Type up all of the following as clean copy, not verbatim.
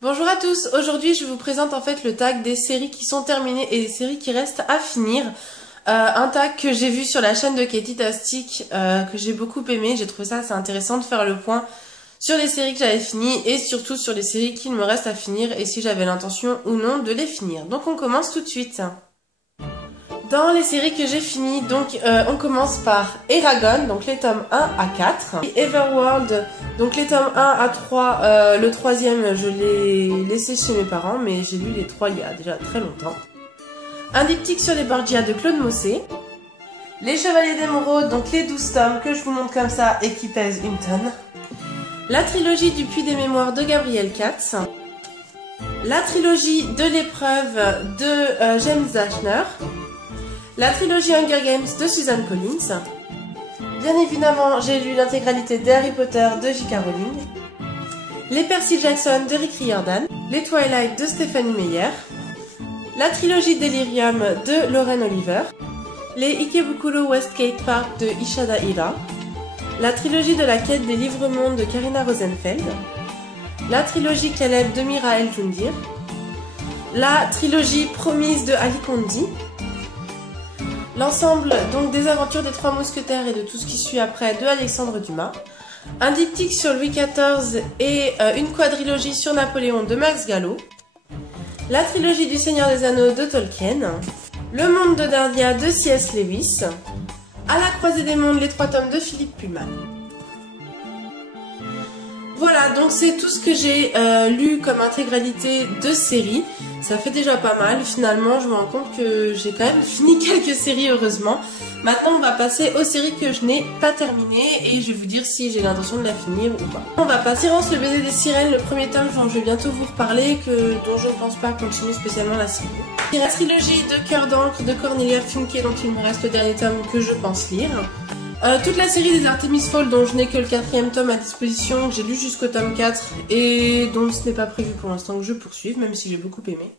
Bonjour à tous, aujourd'hui je vous présente en fait le tag des séries qui sont terminées et des séries qui restent à finir. Un tag que j'ai vu sur la chaîne de Katie Tastic, que j'ai beaucoup aimé. J'ai trouvé ça assez intéressant de faire le point sur les séries que j'avais finies et surtout sur les séries qu'il me reste à finir et si j'avais l'intention ou non de les finir. Donc on commence tout de suite. Dans les séries que j'ai finies, donc on commence par Eragon, donc les tomes 1 à 4. Et Everworld, donc les tomes 1 à 3, le troisième je l'ai laissé chez mes parents, mais j'ai lu les 3 il y a déjà très longtemps. Un diptyque sur les Borgia de Claude Mossé. Les Chevaliers d'Émeraude, donc les 12 tomes que je vous montre comme ça et qui pèsent une tonne. La trilogie du Puits des Mémoires de Gabriel Katz. La trilogie de l'épreuve de James Dashner. La trilogie Hunger Games de Suzanne Collins. Bien évidemment, j'ai lu l'intégralité des Harry Potter de J.K. Rowling. Les Percy Jackson de Rick Riordan. Les Twilight de Stephanie Meyer. La trilogie Delirium de Lauren Oliver. Les Ikebukuro Westgate Park de Ishada Hira. La trilogie de la quête des livres-mondes de Karina Rosenfeld. La trilogie Caleb de Mira El-Jundir. La trilogie Promise de Ali Kondi. L'ensemble donc des aventures des Trois Mousquetaires et de tout ce qui suit après de Alexandre Dumas. Un diptyque sur Louis XIV et une quadrilogie sur Napoléon de Max Gallo. La trilogie du Seigneur des Anneaux de Tolkien. Le Monde de Dardia de C.S. Lewis. À la croisée des mondes, les 3 tomes de Philippe Pullman. Voilà, donc c'est tout ce que j'ai lu comme intégralité de séries. Ça fait déjà pas mal, finalement je me rends compte que j'ai quand même fini quelques séries heureusement. Maintenant on va passer aux séries que je n'ai pas terminées et je vais vous dire si j'ai l'intention de la finir ou pas. On va passer Silence le baiser des sirènes, le premier tome dont je vais bientôt vous reparler, dont je ne pense pas continuer spécialement la série. La trilogie de Cœur d'encre de Cornelia Funke dont il me reste le dernier tome que je pense lire. Toute la série des Artemis Fowl dont je n'ai que le 4e tome à disposition, que j'ai lu jusqu'au tome 4 et dont ce n'est pas prévu pour l'instant que je poursuive, même si j'ai beaucoup aimé.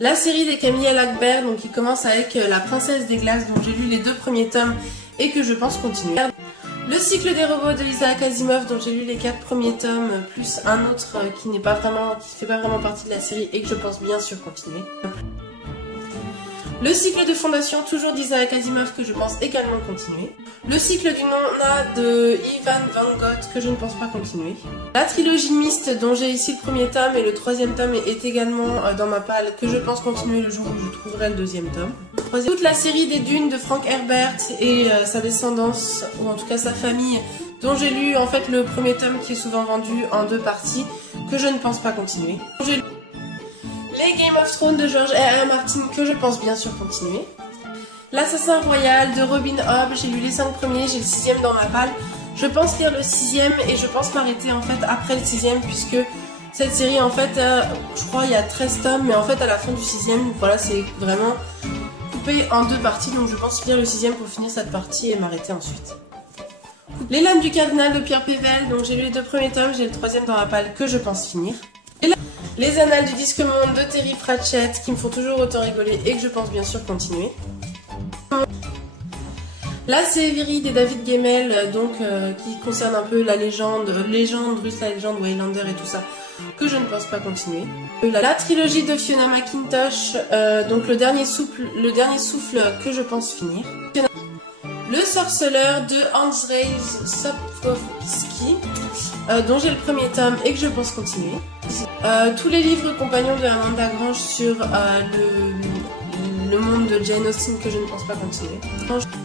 La série des Camilla Lackberg, donc qui commence avec La Princesse des Glaces dont j'ai lu les 2 premiers tomes et que je pense continuer. Le cycle des robots de Isaac Asimov dont j'ai lu les 4 premiers tomes plus un autre qui fait pas vraiment partie de la série et que je pense bien sûr continuer. Le cycle de fondation, toujours d'Isaac Asimov, que je pense également continuer. Le cycle du Nona de Ivan Van Gogh, que je ne pense pas continuer. La trilogie Myst, dont j'ai ici le premier tome et le 3e tome est également dans ma palle, que je pense continuer le jour où je trouverai le 2e tome. Toute la série des Dunes de Frank Herbert et sa descendance, ou en tout cas sa famille, dont j'ai lu en fait le premier tome qui est souvent vendu en 2 parties, que je ne pense pas continuer. Les Game of Thrones de George R.R. Martin, que je pense bien sûr continuer. L'Assassin Royal de Robin Hobb, j'ai lu les 5 premiers, j'ai le 6e dans ma palle. Je pense lire le 6e et je pense m'arrêter en fait après le 6e puisque cette série en fait, je crois il y a 13 tomes, mais en fait à la fin du 6e, voilà, c'est vraiment coupé en 2 parties, donc je pense lire le 6e pour finir cette partie et m'arrêter ensuite. Les Lames du Cardinal de Pierre Pével, donc j'ai lu les 2 premiers tomes, j'ai le 3e dans ma palle que je pense finir. Les Annales du Disque Monde de Terry Pratchett qui me font toujours autant rigoler et que je pense bien sûr continuer. La série des David Gemmell, donc qui concerne un peu la légende russe, la légende Waylander et tout ça, que je ne pense pas continuer. La trilogie de Fiona McIntosh, donc le dernier souffle que je pense finir. Le Sorceleur de Andrzej Sapkowski, dont j'ai le premier tome et que je pense continuer. Tous les livres compagnons de Amanda Grange sur le monde de Jane Austen que je ne pense pas continuer.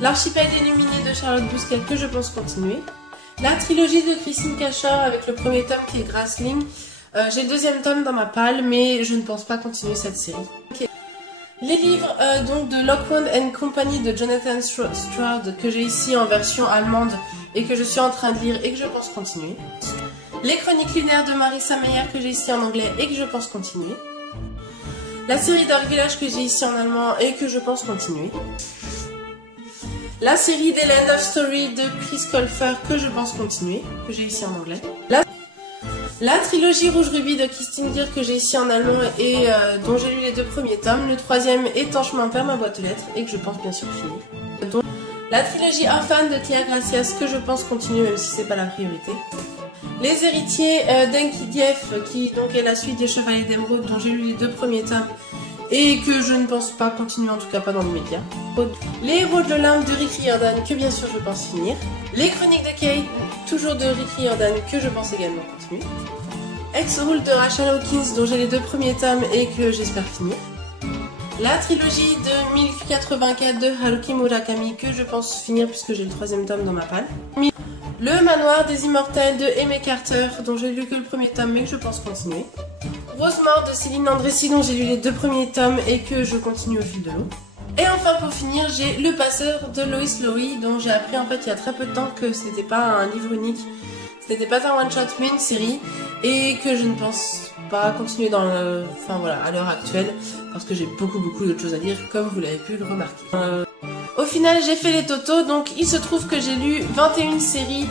L'archipel illuminé de Charlotte Bousquet que je pense continuer. La trilogie de Christine Cachor avec le premier tome qui est Grassling. J'ai le 2e tome dans ma palle mais je ne pense pas continuer cette série. Okay. Les livres donc de Lockwood and Company de Jonathan Stroud que j'ai ici en version allemande et que je suis en train de lire et que je pense continuer. Les Chroniques lunaires de Marissa Meyer que j'ai ici en anglais et que je pense continuer. La série Dark Village que j'ai ici en allemand et que je pense continuer. La série des Land of Story de Chris Colfer que je pense continuer, que j'ai ici en anglais. La trilogie Rouge Rubis de Christine Gear que j'ai ici en allemand et dont j'ai lu les 2 premiers tomes. Le 3e étant Chemin vers ma boîte aux lettres et que je pense bien sûr finir. La trilogie Orphan de Tia Gracias que je pense continuer même si c'est pas la priorité. Les héritiers d'Enkidief, qui donc est la suite des Chevaliers d'Émeraude, dont j'ai lu les 2 premiers tomes et que je ne pense pas continuer, en tout cas pas dans l'immédiat. Les héros de l'Olympe de Rick Riordan, que bien sûr je pense finir. Les Chroniques de Kate, toujours de Rick Riordan, que je pense également continuer. Ex-Rule de Rachel Hawkins, dont j'ai les 2 premiers tomes et que j'espère finir. La trilogie de 1084 de Haruki Murakami, que je pense finir puisque j'ai le 3e tome dans ma palle. Le Manoir des Immortels de Aimé Carter, dont j'ai lu que le 1er tome mais que je pense continuer. Rosemort de Céline Andrécy, dont j'ai lu les 2 premiers tomes et que je continue au fil de l'eau. Et enfin pour finir, j'ai Le Passeur de Lois Lowry, dont j'ai appris en fait il y a très peu de temps que ce n'était pas un livre unique, ce n'était pas un one shot mais une série, et que je ne pense pas continuer dans le... Enfin voilà, à l'heure actuelle, parce que j'ai beaucoup d'autres choses à lire, comme vous l'avez pu le remarquer. Au final, j'ai fait les totaux, donc il se trouve que j'ai lu 21 séries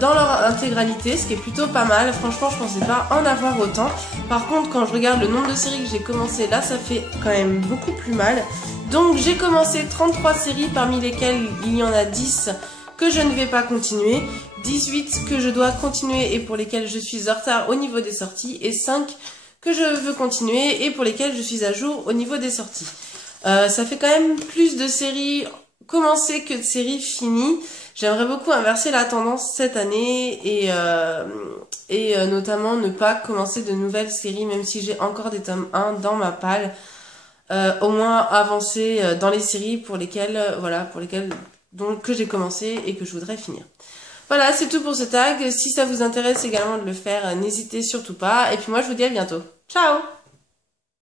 dans leur intégralité, ce qui est plutôt pas mal. Franchement, je pensais pas en avoir autant. Par contre, quand je regarde le nombre de séries que j'ai commencé, là, ça fait quand même beaucoup plus mal. Donc, j'ai commencé 33 séries, parmi lesquelles il y en a 10 que je ne vais pas continuer, 18 que je dois continuer et pour lesquelles je suis en retard au niveau des sorties, et 5 que je veux continuer et pour lesquelles je suis à jour au niveau des sorties. Ça fait quand même plus de séries commencées que de séries finies. J'aimerais beaucoup inverser la tendance cette année et notamment ne pas commencer de nouvelles séries, même si j'ai encore des tomes 1 dans ma palle. Au moins avancer dans les séries pour lesquelles, donc, que j'ai commencé et que je voudrais finir. Voilà, c'est tout pour ce tag. Si ça vous intéresse également de le faire, n'hésitez surtout pas. Et puis moi, je vous dis à bientôt. Ciao!